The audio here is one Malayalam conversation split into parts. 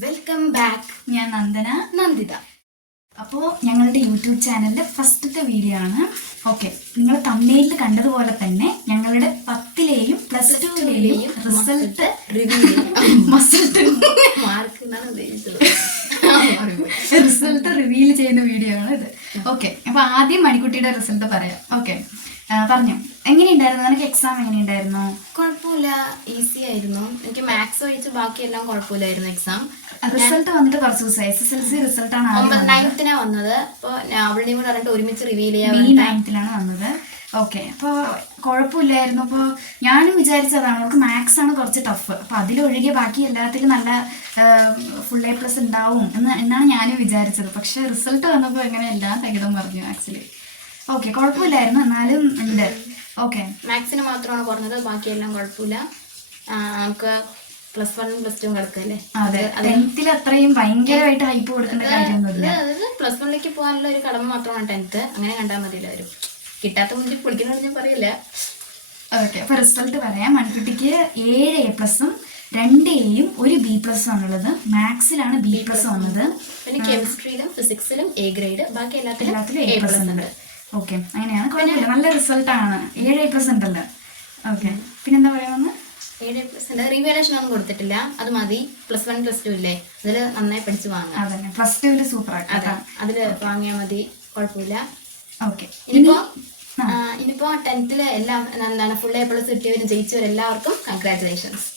Welcome back. ഞാൻ നന്ദിത. അപ്പോൾ ഞങ്ങളുടെ യൂട്യൂബ് ചാനലിന്റെ ഫസ്റ്റത്തെ വീഡിയോ ആണ്. ഓക്കെ, നിങ്ങൾ തമ്മിലിൽ കണ്ടതുപോലെ തന്നെ ഞങ്ങളുടെ 10ലെയും പ്ലസ് 2ലെയും റിസൾട്ട് റിസൾട്ട് റിവീൽ ചെയ്യുന്ന വീഡിയോ ആണ് ഇത്. ഓക്കെ, അപ്പൊ ആദ്യം മണിക്കുട്ടിയുടെ റിസൾട്ട് പറയാം. ഓക്കെ, പറഞ്ഞു. എങ്ങനെയുണ്ടായിരുന്നു നിനക്ക്? എക്സാം എങ്ങനെയുണ്ടായിരുന്നു? കുഴപ്പമില്ല, ഈസി ആയിരുന്നു. എനിക്ക് മാത്സ് ഒഴിച്ച് ബാക്കിയെല്ലാം കുഴപ്പമില്ലായിരുന്നു. എക്സാം റിസൾട്ട് വന്നിട്ട് കുറച്ച് ദിവസമായി. SSLC റിസൾട്ട് ആണ് 9th വന്നത്. അപ്പോൾ അവളുടെയും കൂടെ പറഞ്ഞിട്ട് ഒരുമിച്ച് റിവീൽ ചെയ്യാൻ May 9th വന്നത്. ഓക്കെ, അപ്പോൾ കുഴപ്പമില്ലായിരുന്നു. അപ്പോൾ ഞാനും വിചാരിച്ചതാണ് അവൾക്ക് മാത്സ് ആണ് കുറച്ച് ടഫ്, അപ്പോൾ അതിലൊഴികെ ബാക്കി എല്ലാത്തിലും നല്ല full A+ ഉണ്ടാവും എന്നാണ് ഞാനും വിചാരിച്ചത്. പക്ഷെ റിസൾട്ട് വന്നപ്പോൾ എങ്ങനെ എല്ലാം തകിടം പറഞ്ഞു ആക്ച്വലി. ഓക്കെ, കുഴപ്പമില്ലായിരുന്നു, എന്നാലും ഉണ്ട്. ഓക്കെ, മാത്സിന് മാത്രമാണ് പറഞ്ഞത്, ബാക്കിയെല്ലാം കുഴപ്പമില്ല. നമുക്ക് +1 +2 കിടക്കല്ലേ. അതെ, 10th അത്രയും ഭയങ്കരമായിട്ട് ഹൈപ്പ് കൊടുക്കേണ്ട കാര്യമൊന്നുമില്ല. അതായത് +1ലേക്ക് പോകാനുള്ള ഒരു കടമ മാത്രമാണ് 10th. അങ്ങനെ കണ്ടാൽ മതി എല്ലാവരും. കിട്ടാത്ത മുന്നിൽ പൊളിക്കുന്നോട് ഞാൻ പറയില്ല. ഓക്കെ, അപ്പൊ റിസൾട്ട് പറയാം. മണിക്കുട്ടിക്ക് 7 A+ഉം 2 Aയും 1 B+ ആണുള്ളത്. മാത്സിലാണ് B+ വന്നത്. പിന്നെ കെമിസ്ട്രിയിലും ഫിസിക്സിലും A ഗ്രേഡ്, ബാക്കി എല്ലാത്തിലും A+ ഉണ്ട്. ഓക്കെ, അങ്ങനെയാണ്. കുഴപ്പമില്ല, നല്ല റിസൾട്ടാണ്. 7 A+ ഉണ്ടല്ലോ. ഓക്കെ, പിന്നെന്താ പറയാമെന്ന്? 7 A+ ഉണ്ട്. റിവാലുവേഷൻ ഒന്നും കൊടുത്തിട്ടില്ല, അത് മതി. +1 +2 ഇല്ലേ, അതിൽ നന്നായി പഠിച്ച് വാങ്ങാം. അതന്നെ, +2 സൂപ്പർ ആക്കാം. അതിൽ വാങ്ങിയാൽ മതി, കുഴപ്പമില്ല. ഓക്കെ, ഇനിയിപ്പോ 10th എല്ലാം എന്താണ് A+ കിട്ടിയവരും ജയിച്ചവരെല്ലാവർക്കും കൺഗ്രാറ്റുലേഷൻസ്.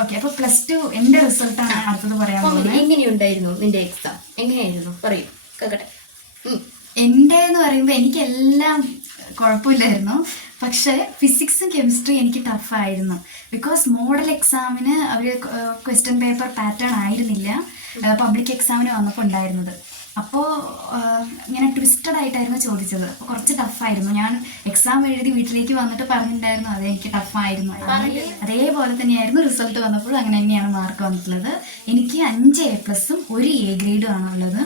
ഓക്കെ, അപ്പൊ +2 എന്റെ റിസൾട്ടാണ് അടുത്തത് പറയാൻ പോകുന്നത്. എങ്ങനെയുണ്ടായിരുന്നു നിന്റെ എക്സാം? എങ്ങനെയായിരുന്നു പറയൂ, കേക്കട്ടെ. എൻ്റെ എന്ന് പറയുമ്പോൾ എനിക്കെല്ലാം കുഴപ്പമില്ലായിരുന്നു. പക്ഷേ ഫിസിക്സും കെമിസ്ട്രി എനിക്ക് ടഫായിരുന്നു. ബിക്കോസ് മോഡൽ എക്സാമിന് അവർ ക്വസ്റ്റ്യൻ പേപ്പർ പാറ്റേൺ ആയിരുന്നില്ല പബ്ലിക് എക്സാമിന് വന്നപ്പോൾ ഉണ്ടായിരുന്നത്. അപ്പോൾ ഇങ്ങനെ ട്വിസ്റ്റഡ് ആയിട്ടായിരുന്നു ചോദിച്ചത്. അപ്പോൾ കുറച്ച് ടഫായിരുന്നു. ഞാൻ എക്സാം എഴുതി വീട്ടിലേക്ക് വന്നിട്ട് പറഞ്ഞിട്ടുണ്ടായിരുന്നു അതെ എനിക്ക് ടഫായിരുന്നു. അതേപോലെ തന്നെയായിരുന്നു റിസൾട്ട് വന്നപ്പോൾ അങ്ങനെ തന്നെയാണ് മാർക്ക് വന്നിട്ടുള്ളത്. എനിക്ക് 5 A+ഉം 1 A ഗ്രേഡും ആണ് ഉള്ളത്.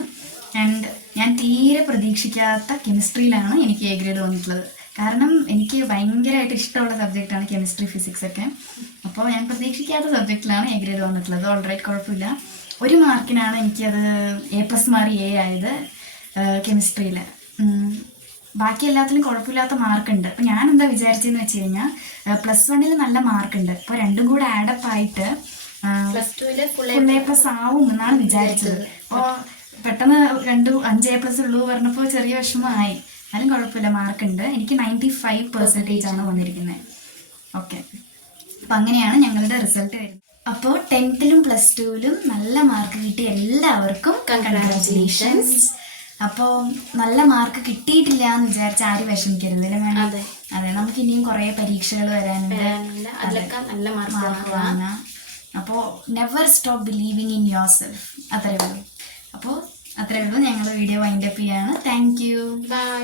ആൻഡ് ഞാൻ തീരെ പ്രതീക്ഷിക്കാത്ത കെമിസ്ട്രിയിലാണ് എനിക്ക് A ഗ്രേഡ് വന്നിട്ടുള്ളത്. കാരണം എനിക്ക് ഭയങ്കരമായിട്ട് ഇഷ്ടമുള്ള സബ്ജക്റ്റാണ് കെമിസ്ട്രി, ഫിസിക്സ് ഒക്കെ. അപ്പോൾ ഞാൻ പ്രതീക്ഷിക്കാത്ത സബ്ജക്റ്റിലാണ് A ഗ്രേഡ് വന്നിട്ടുള്ളത്. ഓൾറൈറ്റ്, കുഴപ്പമില്ല. 1 മാർക്കിനാണ് എനിക്കത് A+ മാറി A ആയത് കെമിസ്ട്രിയിൽ. ബാക്കി എല്ലാത്തിലും കുഴപ്പമില്ലാത്ത മാർക്കുണ്ട്. അപ്പോൾ ഞാൻ എന്താ വിചാരിച്ചതെന്ന് വെച്ച് കഴിഞ്ഞാൽ +1 നല്ല മാർക്കുണ്ട്. അപ്പോൾ രണ്ടും കൂടെ ആഡപ്പ് ആയിട്ട് full A+ ആവും എന്നാണ് വിചാരിച്ചത്. അപ്പോൾ പെട്ടെന്ന് 5 A+ ഉള്ളൂ പറഞ്ഞപ്പോൾ ചെറിയ വിഷമമായി. എന്നാലും കുഴപ്പമില്ല, മാർക്കുണ്ട്. എനിക്ക് 95% ആണ് വന്നിരിക്കുന്നത്. ഓക്കെ, അപ്പം അങ്ങനെയാണ് ഞങ്ങളുടെ റിസൾട്ട് വരുന്നത്. അപ്പോൾ 10th +2 നല്ല മാർക്ക് കിട്ടിയ എല്ലാവർക്കും കൺഗ്രാറ്റുലേഷൻസ്. അപ്പോൾ നല്ല മാർക്ക് കിട്ടിയിട്ടില്ല എന്ന് വിചാരിച്ച ആരും വിഷമിക്കരുത്. അതെ, നമുക്ക് ഇനിയും കുറേ പരീക്ഷകൾ വരാനുണ്ട്, നല്ല മാർക്ക് വാങ്ങാം. അപ്പോൾ never stop believing in yourself. അത്രയേ ഉള്ളൂ. അപ്പോൾ അത്രയേ ഉള്ളൂ. ഞങ്ങൾ വീഡിയോ വൈൻഡപ്പ് ചെയ്യാണ്. Thank you, by.